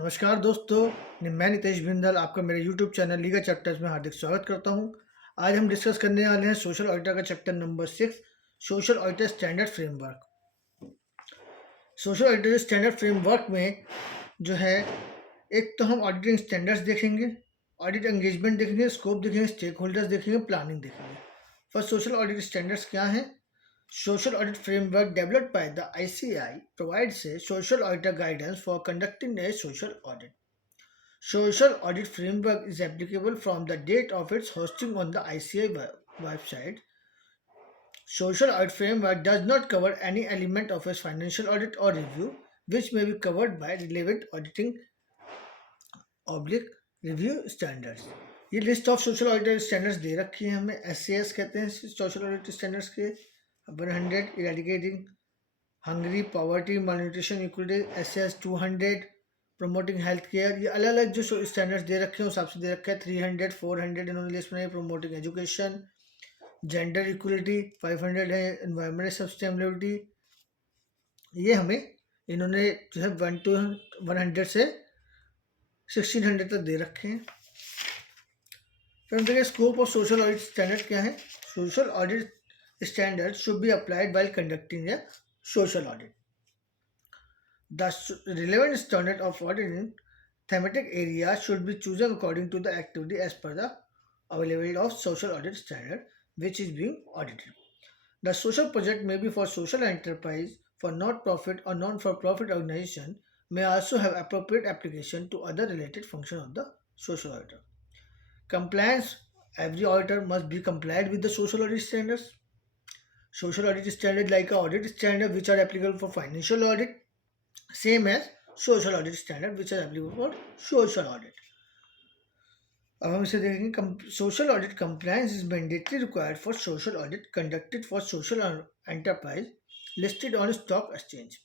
नमस्कार दोस्तों, मैं नितेश बिंदल आपका मेरे YouTube चैनल लीगल चैप्टर्स में हार्दिक स्वागत करता हूं। आज हम डिस्कस करने वाले हैं सोशल ऑडिटर का chapter number 6, social auditor standard framework. Social auditor standard framework में जो है, एक तो हम ऑडिटिंग स्टैंडर्ड्स देखेंगे, ऑडिट एंगेजमेंट देखेंगे, स्कोप देखेंगे, स्टेक होल्डर्स देखेंगे, प्लानिंग देखेंगे। फर्स्ट, सोशल ऑडिट स्टैंडर्ड्स क्या हैं? Social audit framework developed by the ICI provides a social auditor guidance for conducting a social audit. Social audit framework is applicable from the date of its hosting on the ICI website. Social audit framework does not cover any element of a financial audit or review, which may be covered by relevant auditing oblique review standards. ये list of social auditor standards दे रखी है हमें। SAS कहते हैं social auditor standards के। 100 eradicating Hungary, poverty, malnutrition, equity. SAS 200 promoting health care. ये अलग अलग जो स्टैंडर्ड्स दे रखे हैं उस हिसाब से दे रखा है। 300 400 इन्होंने लिस्ट बनाई। प्रमोटिंग एजुकेशन, जेंडर इक्वलिटी 500 है। एनवायरमेंटल सस्टेनेबिलिटी, ये हमें इन्होंने जो है 1 to 100 से 1600 तक दे रखे हैं। फिर हम देखिए scope of social audit standard क्या है। Social audit standard should be applied while conducting a social audit. The relevant standard of auditing thematic area should be chosen according to the activity as per the available of social audit standard which is being audited. The social project may be for social enterprise, for not-profit or non-for-profit organization, may also have appropriate application to other related function of the social auditor. Compliance: every auditor must be complied with the social audit standards. Social audit standard like audit standard which are applicable for financial audit, same as social audit standard which are applicable for social audit. अब हम इसे देखेंगे। Social audit compliance is mandatory required for social audit conducted for social enterprise listed on stock exchange.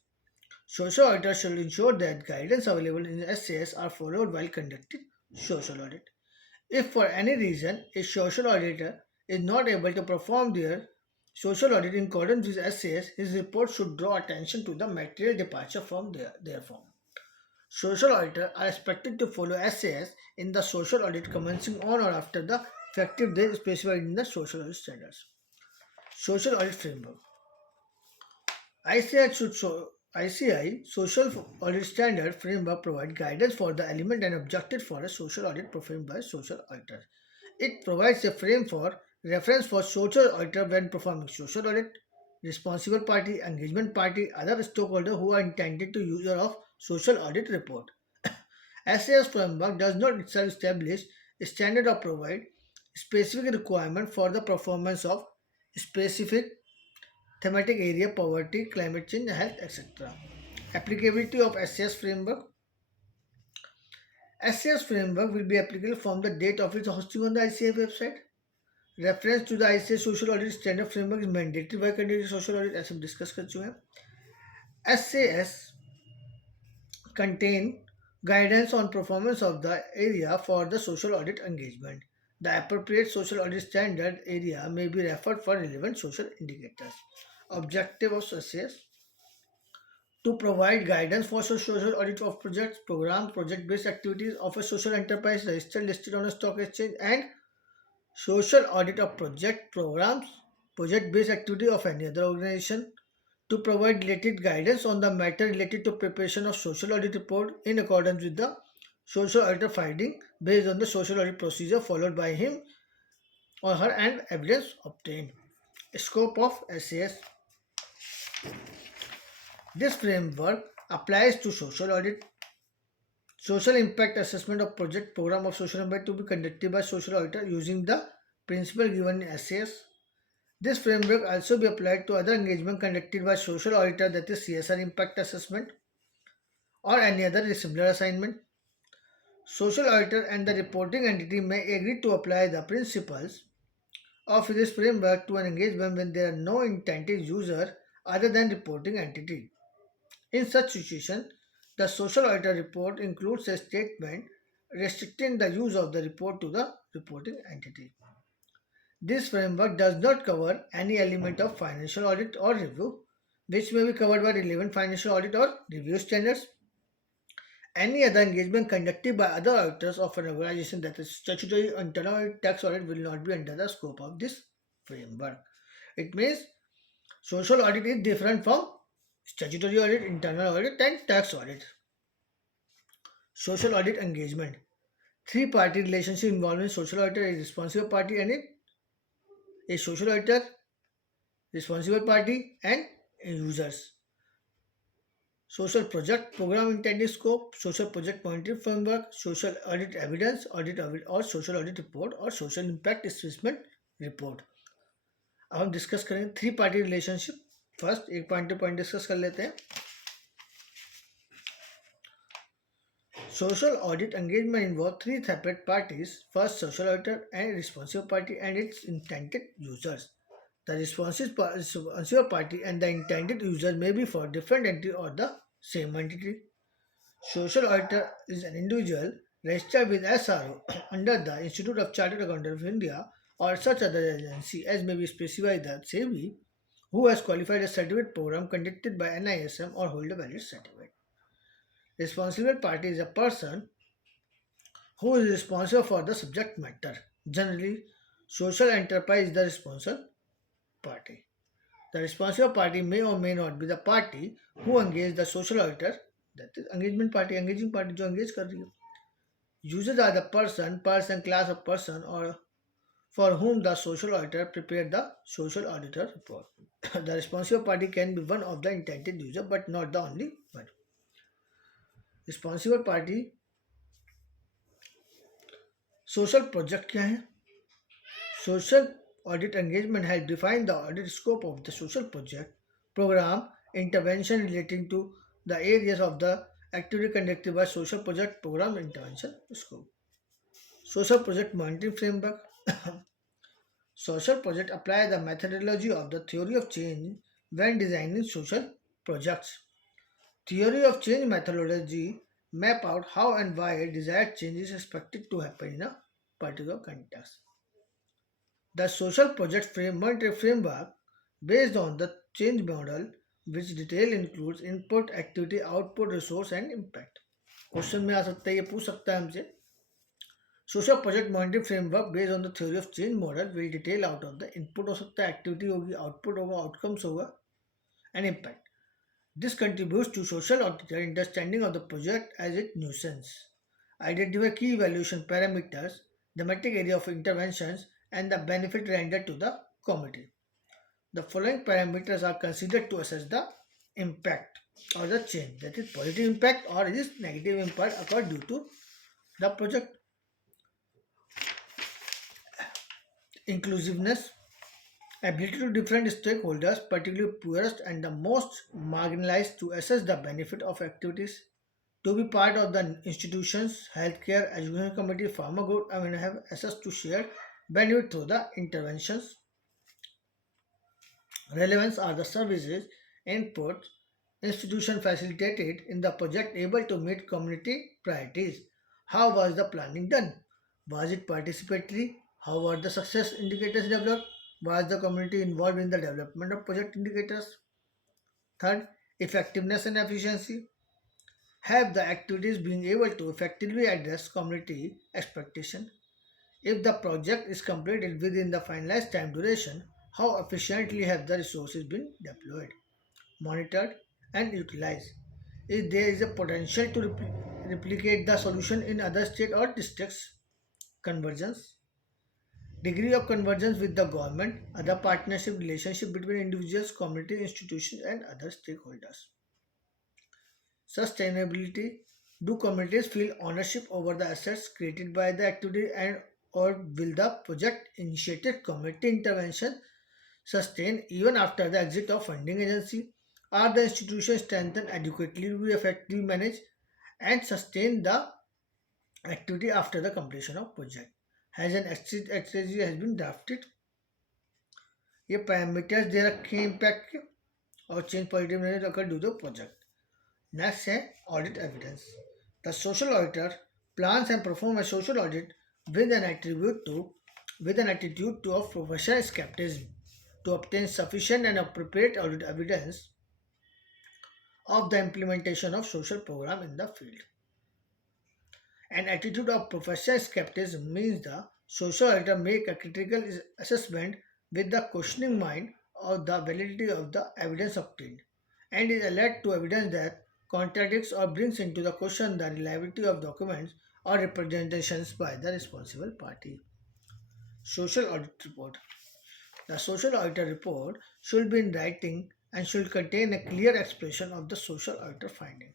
Social auditors should ensure that guidance available in SAS are followed while conducting social audit. If for any reason a social auditor is not able to perform their social audit in accordance with SAS, his report should draw attention to the material departure from their form. Social auditors are expected to follow SAS in the social audit commencing on or after the effective date specified in the social audit standards. Social audit framework. ICI Social Audit Standard Framework provide guidance for the element and objective for a social audit performed by social auditor. It provides a frame for reference for social auditor when performing social audit, responsible party, engagement party, other stakeholder who are intended to user of social audit report. SAS framework does not itself establish a standard or provide specific requirement for the performance of specific thematic area, poverty, climate change, health, etc. Applicability of SAS framework. SAS framework will be applicable from the date of its hosting on the ICI website. Reference to the ICI social audit standard framework is mandatory by conducting social audit, ऐसे हम discuss कर चुके हैं. SAS contain guidance on performance of the area for the social audit engagement. The appropriate social audit standard area may be referred for relevant social indicators. Objective of SAS: to provide guidance for social audit of projects, programs, project-based activities of a social enterprise registered listed on a stock exchange, and social audit of project, programs, project-based activity of any other organization. To provide related guidance on the matter related to preparation of social audit report in accordance with the social auditor finding based on the social audit procedure followed by him or her and evidence obtained. Scope of SAS. This framework applies to social audit. Social impact assessment of project program of social impact to be conducted by social auditor using the principle given in SAS. This framework also be applied to other engagement conducted by social auditor, that is CSR impact assessment or any other similar assignment. Social auditor and the reporting entity may agree to apply the principles of this framework to an engagement when there are no intended user other than reporting entity. In such situation, the social auditor report includes a statement restricting the use of the report to the reporting entity. This framework does not cover any element of financial audit or review, which may be covered by relevant financial audit or review standards. Any other engagement conducted by other auditors of an organization that is statutory internal tax audit will not be under the scope of this framework. It means social audit is different from statutory audit, internal audit, and tax audit. Social audit engagement. Three-party relationship involving social auditor, a responsible party, and a social auditor, responsible party, and users. Social project program intended scope, social project monitoring framework, social audit evidence, audit or social audit report और social impact assessment report. अब हम discuss करेंगे three party relationship. First एक point two point discuss कर लेते हैं. Social audit engagement involves three separate parties. First, social auditor and responsible party and its intended users. The responsible party and the intended user may be for different entity or the same entity. Social auditor is an individual registered with SRO under the Institute of Chartered Accountants of India or such other agency as may be specified the SEBI who has qualified a certificate program conducted by NISM or hold a valid certificate. Responsible party is a person who is responsible for the subject matter. Generally, social enterprise is the responsible party. The responsible party may or may not be the party who engage the social auditor. That is engagement party, engaging party जो engage कर रही है. Users are the person class of person or for whom the social auditor prepared the social auditor report. The responsible party can be one of the intended user but not the only one. Responsible party social project क्या है. Social audit engagement has defined the audit scope of the social project programme intervention relating to the areas of the activity conducted by social project program intervention scope. Social project monitoring framework. Social project apply the methodology of the theory of change when designing social projects. Theory of change methodology map out how and why desired change is expected to happen in a particular context. The social project framework based on the change model which detail includes input, activity, output, resource and impact. Question में आ सकता है, ये पूछ सकता है हमसे. Social project monitoring framework based on the theory of change model will detail out of the input हो सकता है, एक्टिविटी होगी, आउटपुट होगा, आउटकम्स होगा and impact. This contributes to social auditor understanding of the project as its nuisance. Identify key evaluation parameters, the metric area of interventions, and the benefit rendered to the committee. The following parameters are considered to assess the impact or the change. That is positive impact or is negative impact occurred due to the project. Inclusiveness, ability to different stakeholders, particularly poorest and the most marginalized, to assess the benefit of activities, to be part of the institutions, healthcare, education committee, farmer group, and have access to share benefit through the interventions. Relevance are the services, inputs, institution facilitated in the project able to meet community priorities. How was the planning done? Was it participatory? How were the success indicators developed? Was the community involved in the development of project indicators? Third, effectiveness and efficiency. Have the activities been able to effectively address community expectation? If the project is completed within the finalized time duration, how efficiently have the resources been deployed, monitored, and utilized? If there is a potential to replicate the solution in other states or districts, convergence, degree of convergence with the government, other partnership relationship between individuals, community, institutions, and other stakeholders. Sustainability. Do communities feel ownership over the assets created by the activity and or will the project initiated community intervention sustain even after the exit of funding agency? Are the institutions strengthened adequately to effectively manage and sustain the activity after the completion of project? Has an exit strategy has been drafted? ये parameters they रखे हैं impact के और change positive नहीं अगर do the project. Next है audit evidence. The social auditor plans and performs a social audit with an attitude to of professional skepticism to obtain sufficient and appropriate audit evidence of the implementation of social program in the field. An attitude of professional skepticism means the social auditor make a critical assessment with the questioning mind of the validity of the evidence obtained and is alert to evidence that contradicts or brings into the question the reliability of documents or representations by the responsible party. Social audit report. The social auditor report should be in writing and should contain a clear expression of the social auditor finding.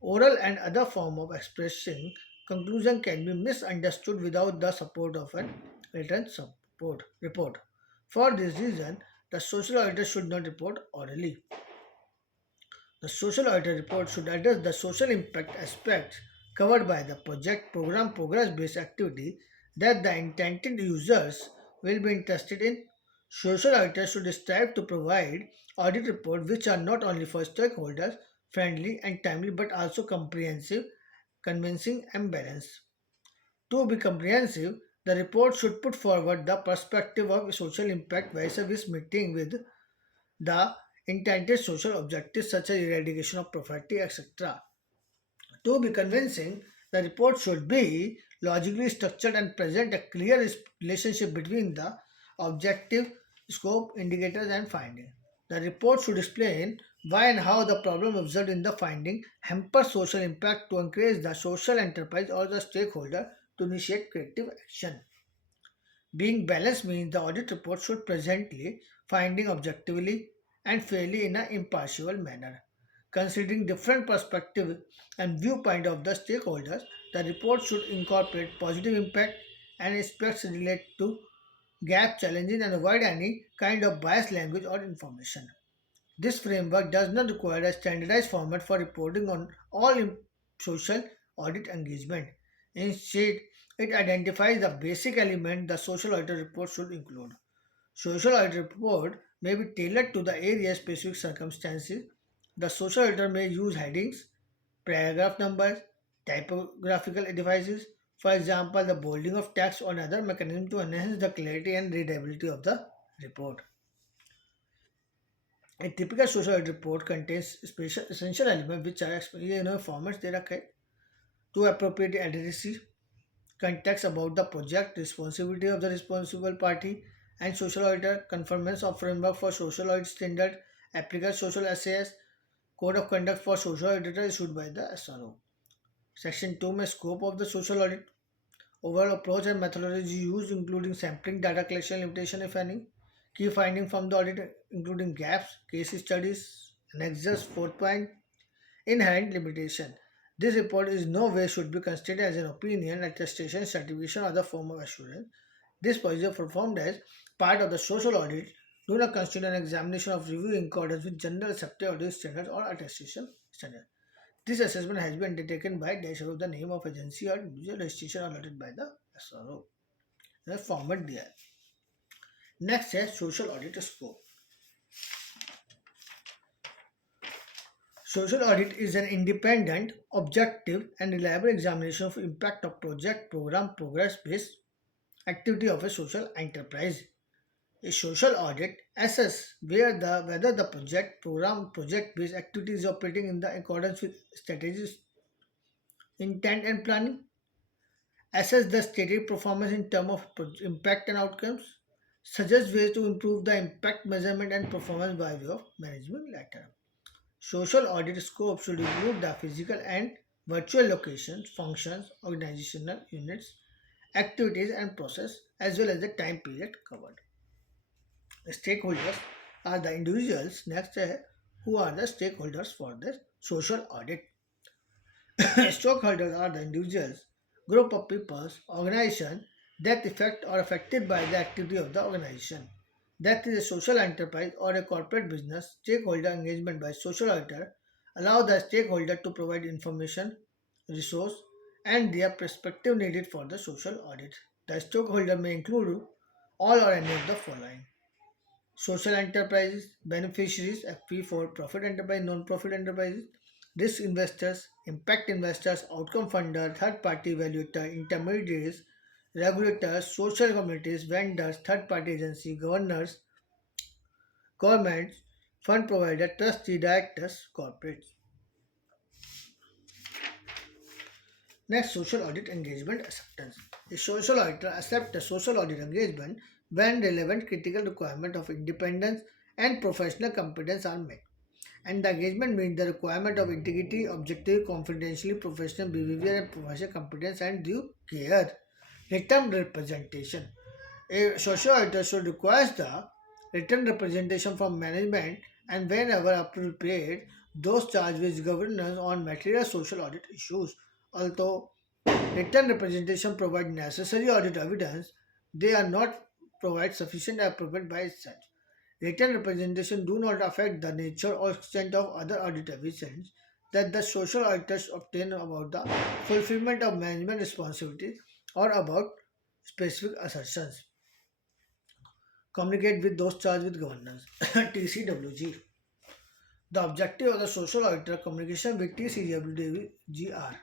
Oral and other form of expressing conclusion can be misunderstood without the support of a written support report. For this reason, the social auditor should not report orally. The social auditor report should address the social impact aspects covered by the project program progress based activity that the intended users will be interested in. Social auditors should strive to provide audit reports which are not only for stakeholders friendly and timely but also comprehensive, convincing, and balanced. To be comprehensive, the report should put forward the perspective of social impact vis-a-vis meeting with the intended social objectives such as eradication of poverty, etc. To be convincing, the report should be logically structured and present a clear relationship between the objective, scope, indicators, and finding. The report should explain why and how the problem observed in the finding hampers social impact to encourage the social enterprise or the stakeholder to initiate corrective action. Being balanced means the audit report should presently finding objectively and fairly in an impartial manner. Considering different perspective and viewpoint of the stakeholders, the report should incorporate positive impact and aspects related to gap challenges and avoid any kind of biased language or information. This framework does not require a standardized format for reporting on all social audit engagement. Instead, it identifies the basic element the social audit report should include. Social audit report may be tailored to the area's specific circumstances. The social auditor may use headings, paragraph numbers, typographical devices, for example, the bolding of text or other mechanism to enhance the clarity and readability of the report. A typical social audit report contains special essential elements which are formats they रखे to appropriate adequacy, context about the project, responsibility of the responsible party, and social auditor, conformance of framework for social audit standard, applicable social SAS, code of conduct for social auditor issued by the SRO. Section 2 में scope of the social audit, overall approach and methodology used including sampling, data collection, limitation if any, key finding from the audit including gaps, case studies, nexus, fourth point, inherent limitation. This report is no way should be considered as an opinion, attestation, certification, or other form of assurance. This procedure performed as part of the social audit do not constitute an examination of review in accordance with general accepted audit standards or attestation standards. This assessment has been undertaken by dash of the name of agency or individual registration allotted by the SRO. The format there. Next is social audit scope. Social audit is an independent, objective, and reliable examination of impact of project, program, progress-based activity of a social enterprise. A social audit assess whether the project, program, project-based activity is operating in the accordance with strategies, intent, and planning. Assess the stated performance in terms of impact and outcomes. Suggest ways to improve the impact measurement and performance by way of management letter. Social audit scope should include the physical and virtual locations, functions, organizational units, activities and process as well as the time period covered. The stakeholders are the individuals next who are the stakeholders for the social audit. Stockholders are the individuals, group of people, organization that affect or affected by the activity of the organization. That is a social enterprise or a corporate business. Stakeholder engagement by social auditor allow the stakeholder to provide information, resource, and their perspective needed for the social audit. The stakeholder may include all or any of the following: social enterprises, beneficiaries, FP for profit enterprise, non-profit enterprises, risk investors, impact investors, outcome funder, third-party evaluator, intermediaries, regulators, social communities, vendors, third-party agency, governors, governments, fund provider, trustee, directors, corporates. Next, social audit engagement acceptance. A social auditor accepts a social audit engagement when relevant critical requirements of independence and professional competence are met. And the engagement means the requirement of integrity, objective, confidentially, professional behavior, and professional competence and due care. Written representation. A social auditor should request the written representation from management and whenever appropriate, those charged with governance on material social audit issues. Although written representation provide necessary audit evidence, they are not provide sufficient appropriate by itself. Written representation do not affect the nature or extent of other audit evidence that the social auditors obtain about the fulfillment of management responsibilities or about specific assertions. Communicate with those charged with governance. TCWG. The objective of the social auditor communication with TCWG are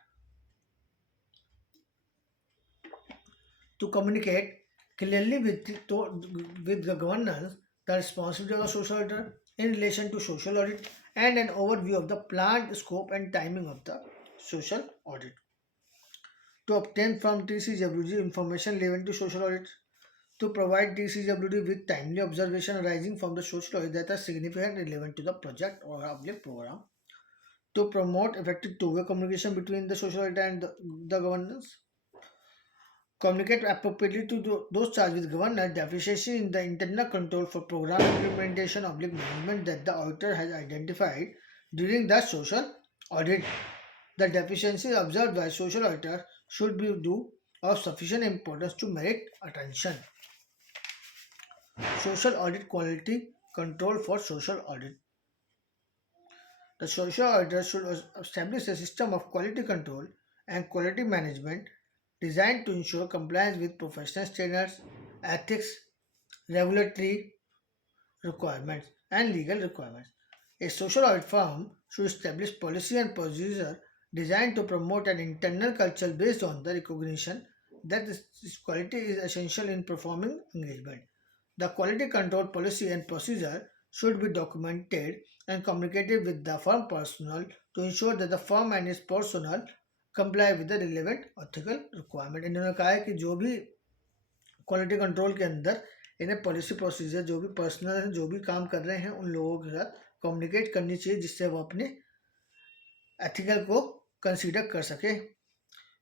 to communicate clearly with the governance, the responsibility of the social auditor in relation to social audit, and an overview of the planned scope and timing of the social audit. To obtain from TCWG information relevant to social audit, to provide TCWD with timely observation arising from the social audit that are significant and relevant to the project or public program, to promote effective two-way communication between the social auditor and the governance, communicate appropriately to those charged with governance, deficiency in the internal control for program implementation of management that the auditor has identified during the social audit. The deficiency observed by social auditor should be due of sufficient importance to merit attention. Social audit quality control for social audit. The social auditor should establish a system of quality control and quality management designed to ensure compliance with professional standards, ethics, regulatory requirements, and legal requirements. A social audit firm should establish policy and procedure designed to promote an internal culture based on the recognition that this quality is essential in performing engagement. The quality control policy and procedure should be documented and communicated with the firm personnel to ensure that the firm and its personnel comply with the relevant ethical requirement. इन्होंने कहा है कि जो भी quality control के अंदर इन्हें policy procedure जो भी पर्सनल है जो भी काम कर रहे हैं उन लोगों के साथ कम्युनिकेट करनी चाहिए जिससे वो अपने एथिकल को कंसीडर कर सके.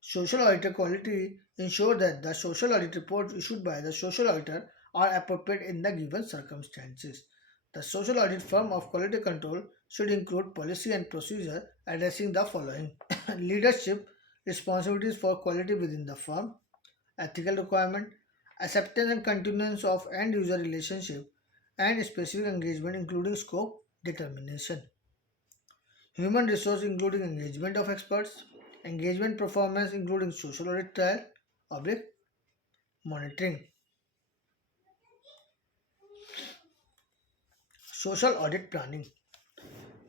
Social auditor quality ensure that the social audit reports issued by the social auditor are appropriate in the given circumstances. The social audit firm of quality control should include policy and procedure addressing the following: leadership, responsibilities for quality within the firm, ethical requirement, acceptance and continuance of end user relationship, and specific engagement including scope determination. Human resource including engagement of experts, engagement performance including social audit trial, public monitoring. Social audit planning.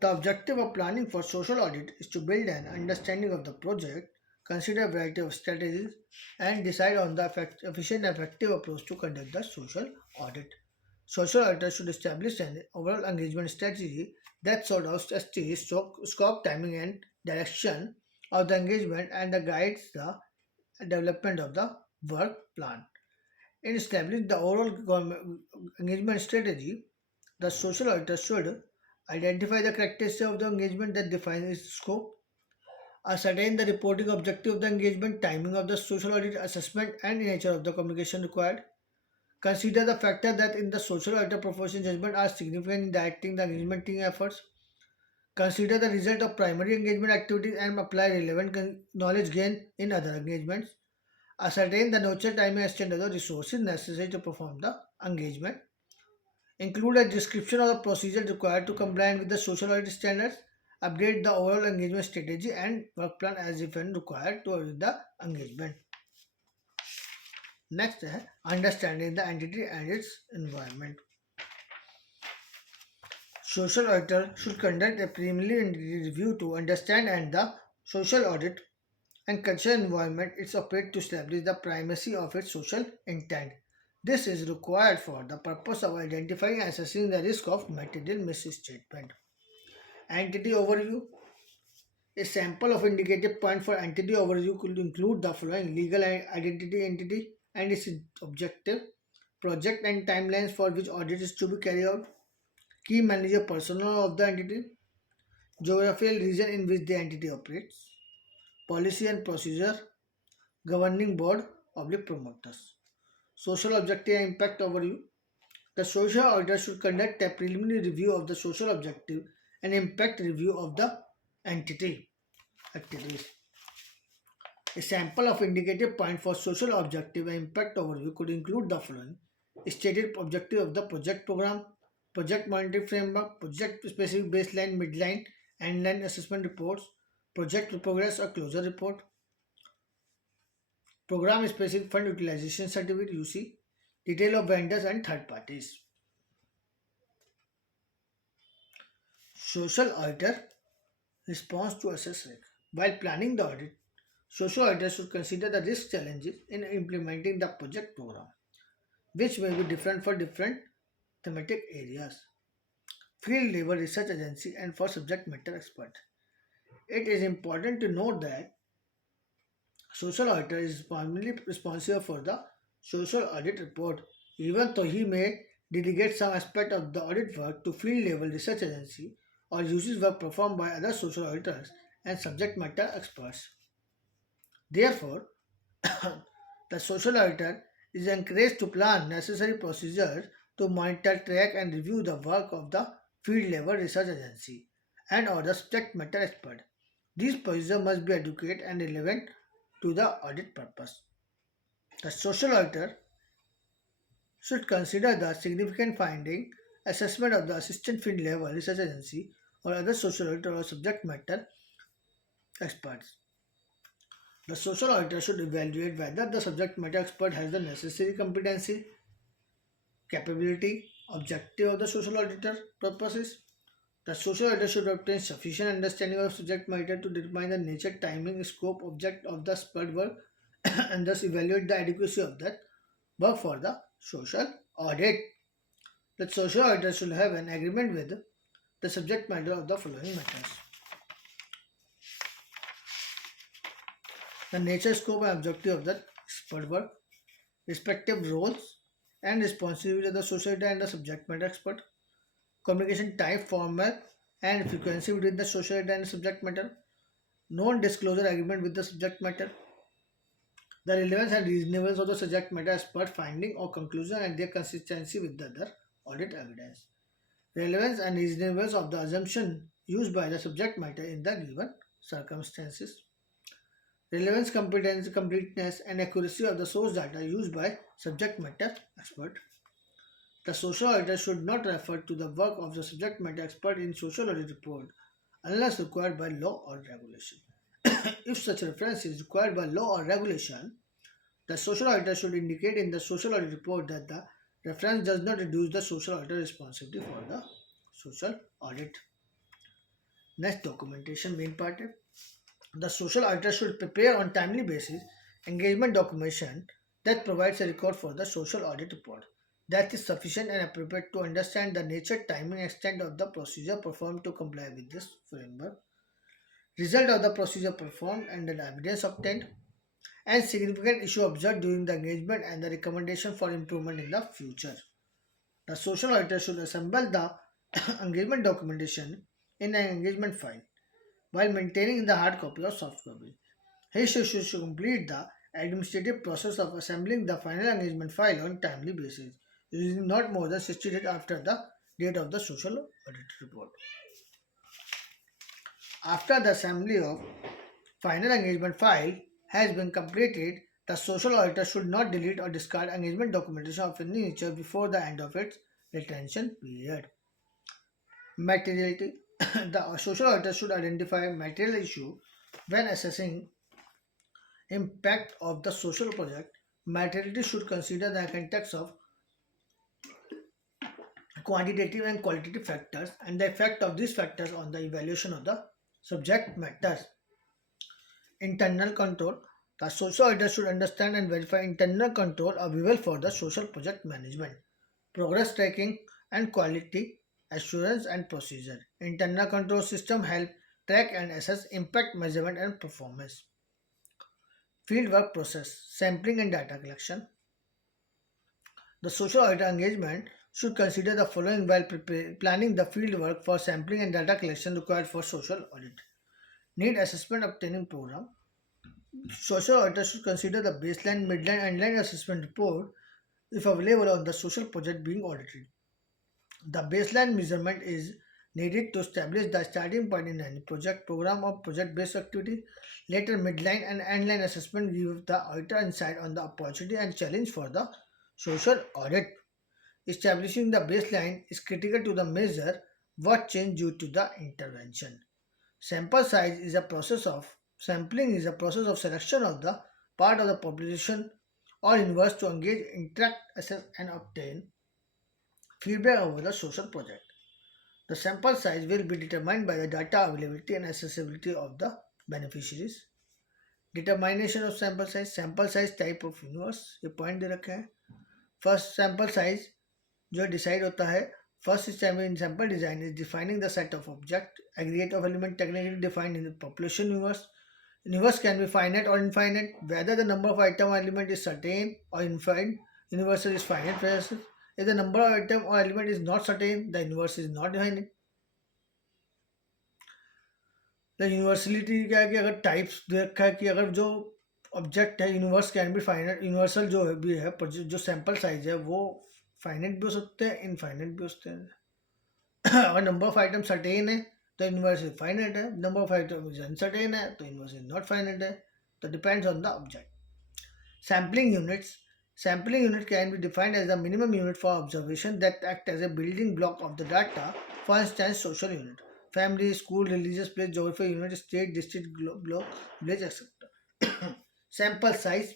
The objective of planning for social audit is to build an understanding of the project, consider a variety of strategies, and decide on the efficient and effective approach to conduct the social audit. Social auditors should establish an overall engagement strategy that sort of estimates scope, timing, and direction of the engagement and guides the development of the work plan. In establishing the overall engagement strategy, the social auditor should identify the characteristics of the engagement that define its scope, ascertain the reporting objective of the engagement, timing of the social audit assessment, and nature of the communication required. Consider the factor that in the social auditor professional judgment are significant in directing the engagement team efforts. Consider the result of primary engagement activities and apply relevant knowledge gained in other engagements. Ascertain the nature, time, and extent of the resources necessary to perform the engagement. Include a description of the procedure required to comply with the social audit standards. Update the overall engagement strategy and work plan as if and required to audit the engagement. Next है understanding the entity and its environment. Social auditor should conduct a preliminary review to understand and the social audit and cultural environment it's operate to establish the primacy of its social intent. This is required for the purpose of identifying and assessing the risk of material misstatement. Entity overview. A sample of indicative point for entity overview could include the following: legal identity entity and its objective, project and timelines for which audit is to be carried out, key manager personnel of the entity, geographical region in which the entity operates, policy and procedure, governing board, public promoters. Social objective and impact overview. The social auditor should conduct a preliminary review of the social objective and impact review of the entity activities. A sample of indicative point for social objective and impact overview could include the following: stated objective of the project program, project monitoring framework, project specific baseline, midline, endline assessment reports, project progress or closure report, program specific fund utilization certificate UC, detail of vendors and third parties. Social auditor response to assess risk. While planning the audit, social auditors should consider the risk challenges in implementing the project program, which may be different for different thematic areas, field level research agency, and for subject matter expert. It is important to note that social auditor is primarily responsible for the social audit report, even though he may delegate some aspect of the audit work to field level research agency or uses work performed by other social auditors and subject matter experts. Therefore, the social auditor is encouraged to plan necessary procedures to monitor, track, and review the work of the field level research agency and or the subject matter expert. These procedures must be adequate and relevant to the audit purpose. The social auditor should consider the significant finding, assessment of the assistant field level research agency or other social auditor or subject matter experts. The social auditor should evaluate whether the subject matter expert has the necessary competency, capability, objective of the social auditor purposes. The social auditor should obtain sufficient understanding of subject matter to determine the nature, timing, scope, object of the expert work and thus evaluate the adequacy of that work for the social audit. The social auditor should have an agreement with the subject matter of the following matters: the nature, scope, and objective of the expert work, respective roles and responsibility of the social auditor and the subject matter expert, communication type, format, and frequency between the social auditor and subject matter, non-disclosure agreement with the subject matter, the relevance and reasonableness of the subject matter expert finding or conclusion and their consistency with the other audit evidence, relevance and reasonableness of the assumption used by the subject matter in the given circumstances, relevance, competence, completeness, and accuracy of the source data used by subject matter expert. The social auditor should not refer to the work of the subject matter expert in social audit report unless required by law or regulation. If such reference is required by law or regulation, the social auditor should indicate in the social audit report that the reference does not reduce the social auditor responsibility for the social audit. Next, documentation main part. The social auditor should prepare on timely basis engagement documentation that provides a record for the social audit report that is sufficient and appropriate to understand the nature, timing, extent of the procedure performed to comply with this framework, result of the procedure performed and the evidence obtained, and significant issue observed during the engagement and the recommendation for improvement in the future. The social auditor should assemble the engagement documentation in an engagement file while maintaining the hard copy or soft copy. He should complete the administrative process of assembling the final engagement file on timely basis, using not more than 60 days after the date of the social audit report. After the assembly of final engagement file has been completed, the social auditor should not delete or discard engagement documentation of any nature before the end of its retention period. Materiality. The social auditor should identify material issue when assessing impact of the social project. Materiality should consider the context of quantitative and qualitative factors and the effect of these factors on the evaluation of the subject matters. Internal control. The social auditor should understand and verify internal control available for the social project management, progress tracking, and quality assurance and procedure. Internal control system help track and assess impact measurement and performance. Fieldwork process, sampling and data collection. The social auditor engagement should consider the following while planning the fieldwork for sampling and data collection required for social audit. Need assessment obtaining program. Social auditor should consider the baseline, midline, and line assessment report if available on the social project being audited. The baseline measurement is needed to establish the starting point in any project, program, or project-based activity. Later, midline and endline assessment give the auditor insight on the opportunity and challenge for the social audit. Establishing the baseline is critical to the measure what changed due to the intervention. Sample size is a process of sampling is a process of selection of the part of the population or universe to engage, interact, assess, and obtain feedback over the social project. The sample size will be determined by the data availability and accessibility of the beneficiaries. Determination of sample size type of universe ये point दे रखे हैं. First sample size जो decide होता है. First step in sample design is defining the set of object aggregate of element technically defined in the population universe. Universe can be finite or infinite. Whether the number of item or element is certain or infinite, universal is finite. If the number of item or element is not certain, the universe is not infinite. The universality क्या है कि अगर types दे रखा है कि अगर जो object है universe can be finite, universal जो है भी है पर जो सैंपल साइज है वो फाइनाइट भी हो सकते हैं, इनफाइनाइट भी हो सकते हैं. अगर नंबर ऑफ आइटम सर्टेन है तो यूनिवर्स इज फाइनाइट है, number of item is uncertain है तो यूनिवर्स इज नॉट फाइनाइट है. तो depends on the object. Sampling units. Sampling unit can be defined as the minimum unit for observation that act as a building block of the data. For instance, social unit, family, school, religious place, geography unit, state, district, block, village, etc. Sample size.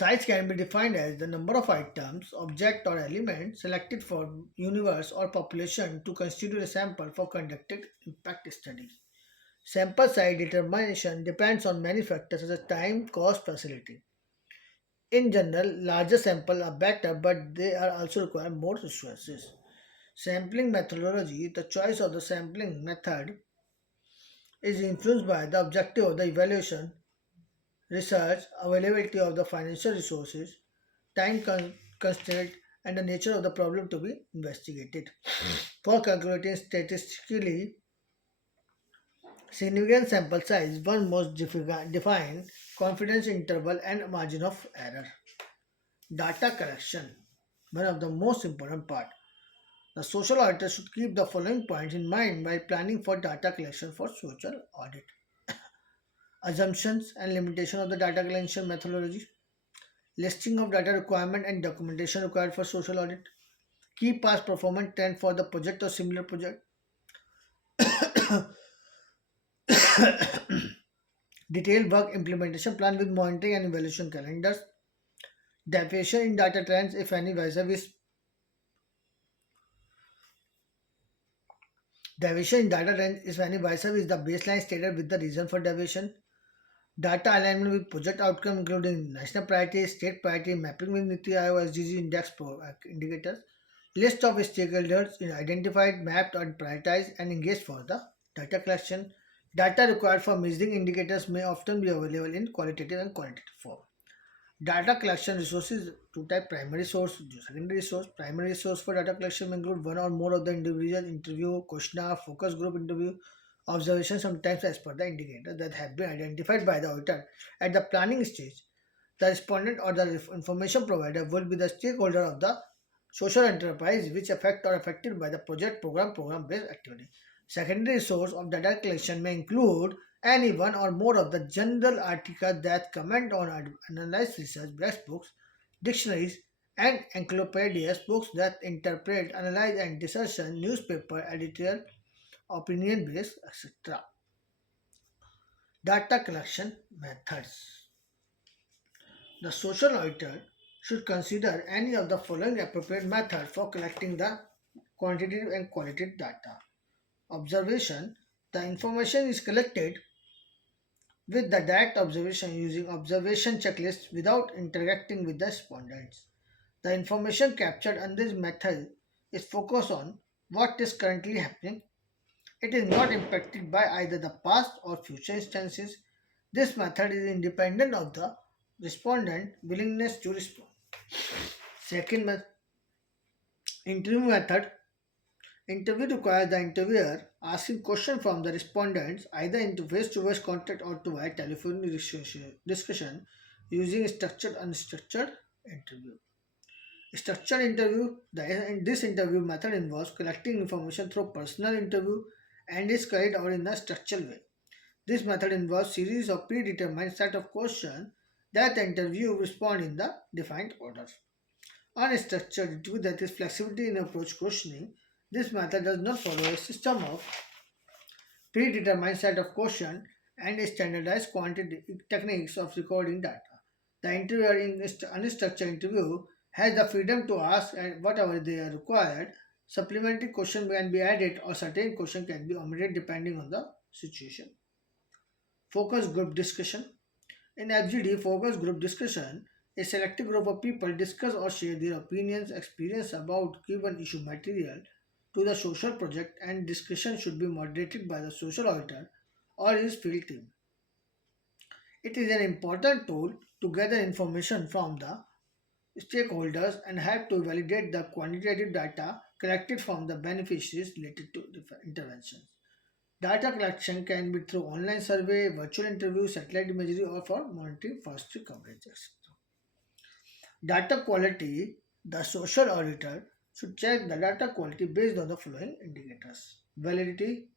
Size can be defined as the number of items, object or element selected for universe or population to constitute a sample for conducting impact studies. Sample size determination depends on many factors such as time, cost, facility. In general, larger samples are better, but they are also require more resources. Sampling methodology. The choice of the sampling method is influenced by the objective of the evaluation, research, availability of the financial resources, time constraint, and the nature of the problem to be investigated. For calculating statistically significant sample size, one must define confidence interval and margin of error. Data collection, one of the most important part. The social auditor should keep the following points in mind while planning for data collection for social audit. Assumptions and limitation of the data collection methodology. Listing of data requirement and documentation required for social audit. Key past performance trend for the project or similar project. Detailed work implementation plan with monitoring and evaluation calendars. Deviation in data trends, if any, vis-a-vis. Deviation in data trends, if any, vis-a-vis the baseline stated with the reason for deviation. Data alignment with project outcome including national priority, state priority, mapping with NITI Aayog SDG index indicators. List of stakeholders identified, mapped, and prioritized and engaged for the data collection. Data required for measuring indicators may often be available in qualitative and quantitative form. Data collection resources, two type: primary source, secondary source. Primary source for data collection may include one or more of the individual interview, questionnaire, focus group interview, observation, sometimes as per the indicator that have been identified by the auditor at the planning stage. The respondent or the information provider will be the stakeholder of the social enterprise which affect or affected by the project, program-based activity. Secondary source of data collection may include any one or more of the general articles that comment on analyzed research, textbooks, dictionaries, and encyclopedias, books that interpret, analyze, and discussion, newspaper, editorial, opinion-based, etc. Data collection methods. The social auditor should consider any of the following appropriate methods for collecting the quantitative and qualitative data. Observation. The information is collected with the direct observation using observation checklists without interacting with the respondents. The information captured under this method is focused on what is currently happening, It is not impacted by either the past or future instances. This method is independent of the respondent willingness to respond. Second interview method. Interview requires the interviewer asking questions from the respondents either into face-to-face contact or to a telephonic discussion using structured unstructured interview. Structured interview. This interview method involves collecting information through personal interview and is carried out in a structured way. This method involves series of predetermined set of questions that the interview respond in the defined order. Unstructured interview, that is flexibility in approach questioning. This method does not follow a system of predetermined set of questions and standardized quantitative techniques of recording data. The interviewer in unstructured interview has the freedom to ask whatever they are required. Supplementary questions can be added or certain questions can be omitted depending on the situation. Focus group discussion. In FGD focus group discussion, a selected group of people discuss or share their opinions, experience about given issue material to the social project, and discussion should be moderated by the social auditor or his field team. It is an important tool to gather information from the stakeholders and help to validate the quantitative data collected from the beneficiaries related to different interventions. Data collection can be through online survey, virtual interview, satellite imagery, or for monitoring forest coverage, etc. Data quality. The social auditor should check the data quality based on the following indicators: validity,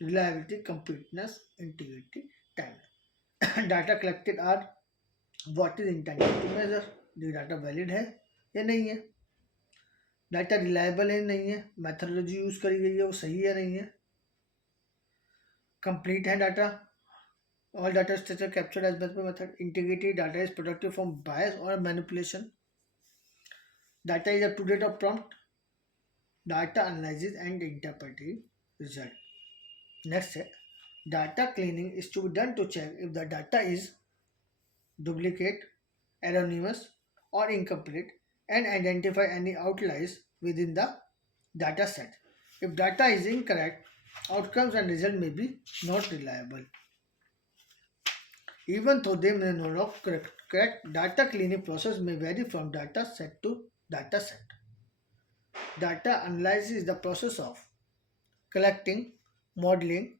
reliability, completeness, integrity, time. Data collected are what is intended to measure. The data valid है या नहीं है, data reliable है नहीं है, methodology use करी गई है वो सही है नहीं है, कंप्लीट है data, all data structure captured as per method, integrity, data is protected from bias or manipulation, data is up to date of prompt, data analysis and interpreting result. Next है data cleaning is to be done to check if the data is duplicate, erroneous or incomplete and identify any outliers within the data set. If data is incorrect, outcomes and result may be not reliable. Even though they may not look correct, data cleaning process may vary from data set to data set. Data analysis is the process of collecting, modeling,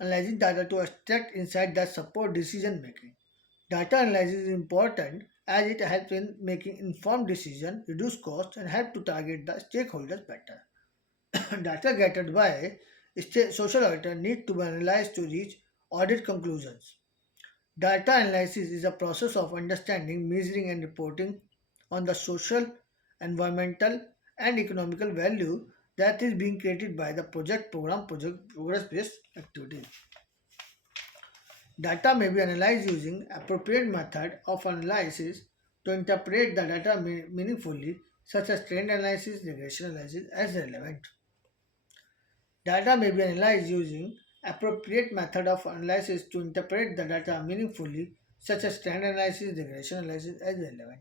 analyzing data to extract insights that support decision making. Data analysis is important as it helps in making informed decisions, reduce costs, and help to target the stakeholders better. Data gathered by social auditor need to be analyzed to reach audit conclusions. Data analysis is a process of understanding, measuring, and reporting on the social, environmental, and economical value that is being created by the project, program, project, progress-based activities. Data may be analyzed using appropriate method of analysis to interpret the data meaningfully, such as trend analysis, regression analysis, as relevant. Data may be analyzed using appropriate method of analysis to interpret the data meaningfully, such as trend analysis, regression analysis, as relevant.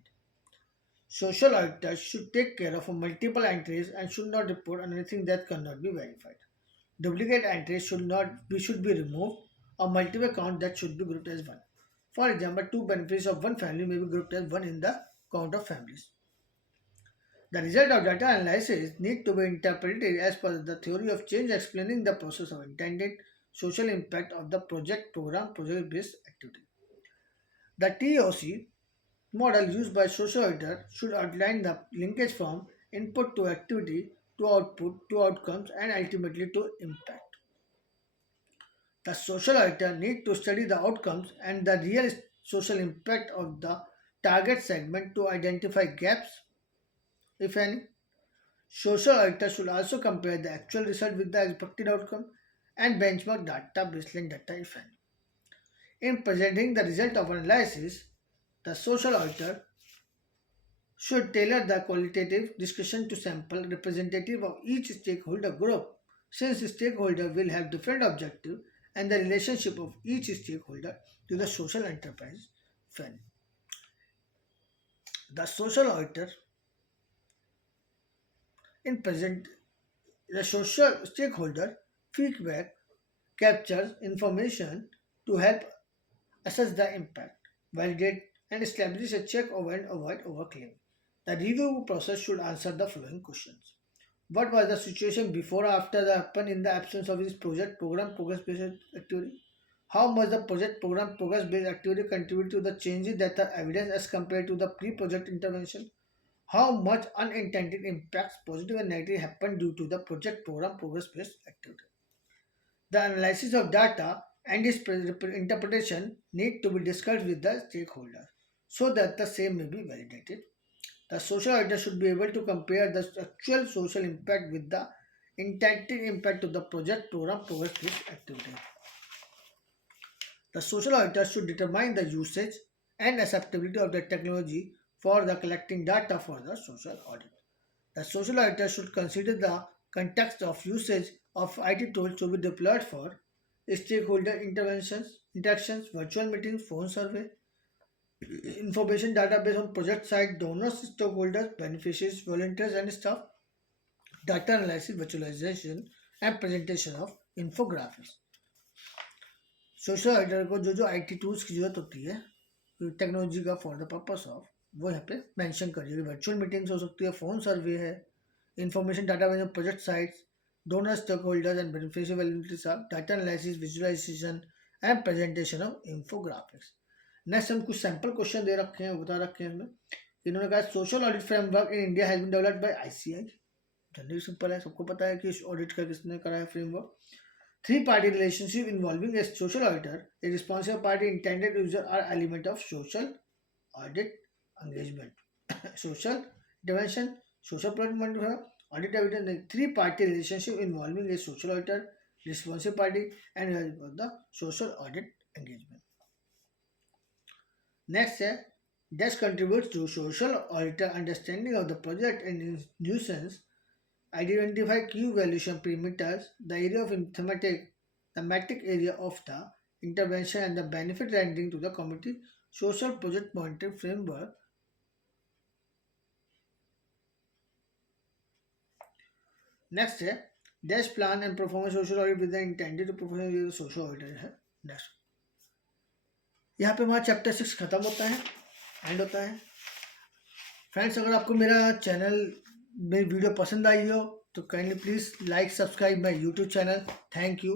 Social auditors should take care of multiple entries and should not report on anything that cannot be verified. Duplicate entries should be removed, or multiple count that should be grouped as one. For example, two beneficiaries of one family may be grouped as one in the count of families. The result of data analysis need to be interpreted as per the theory of change explaining the process of intended social impact of the project, program, project-based activity. The TOC model used by social auditor should outline the linkage from input to activity to output to outcomes and ultimately to impact. The social auditor need to study the outcomes and the real social impact of the target segment to identify gaps, if any. Social auditor should also compare the actual result with the expected outcome and benchmark data baseline data, if any. In presenting the result of analysis, the social auditor should tailor the qualitative discussion to sample representative of each stakeholder group, since stakeholder will have different objectives and the relationship of each stakeholder to the social enterprise. Fan. The social auditor in present The social stakeholder feedback captures information to help assess the impact, validate, and establish a check over and avoid overclaim. The review process should answer the following questions. What was the situation before or after the happen in the absence of this project program progress based activity? How much the project program progress based activity contribute to the changes that are evident as compared to the pre-project intervention? How much unintended impacts, positive and negative, happen due to the project program progress based activity? The analysis of data and its interpretation need to be discussed with the stakeholders so that the same may be validated. The social auditor should be able to compare the actual social impact with the intended impact of the project program progress based activity. The social auditor should determine the usage and acceptability of the technology for the collecting data for the social audit. The social auditor should consider the context of usage of IT tools to be deployed for stakeholder interactions, virtual meetings, phone survey, information database on project site, donors, stakeholders, beneficiaries, volunteers, and staff, data analysis, visualization, and presentation of infographics. Social auditor को जो जो IT tools की जरूरत होती है technology का for the purpose of वो यहाँ पे मेंशन कर दिया। वर्चुअल मीटिंग्स हो सकती है, फोन सर्वे है, information data project sites, donor stakeholders and beneficiaries of data analysis, visualisation and presentation of infographics. Next हम कुछ सैंपल क्वेश्चन दे रखे हैं, बता रखे हैं इसमें। इन्होंने कहा social audit framework in India has been developed by ICI. Generally simple है, सबको पता है कि ऑडिट का किसने करा है framework. Three-party relationship involving a social auditor, a responsible party, intended user are element of social audit engagement. Social intervention, social project audit evidence. Three-party relationship involving a social auditor, responsible party, and the social audit engagement. Next, this contributes to social auditor understanding of the project and nuisance. Identify key valuation parameters, the area of thematic area of the intervention and the benefit rendering to the community, social project monitoring framework. Next है dash plan and performance social audit with the intended to perform the social audit है। Next यहाँ पे हमारा chapter 6 खत्म होता है, and होता है। फ्रेंड्स, अगर आपको मेरा चैनल मेरी वीडियो पसंद आई हो तो kindly please like subscribe my YouTube channel. Thank you.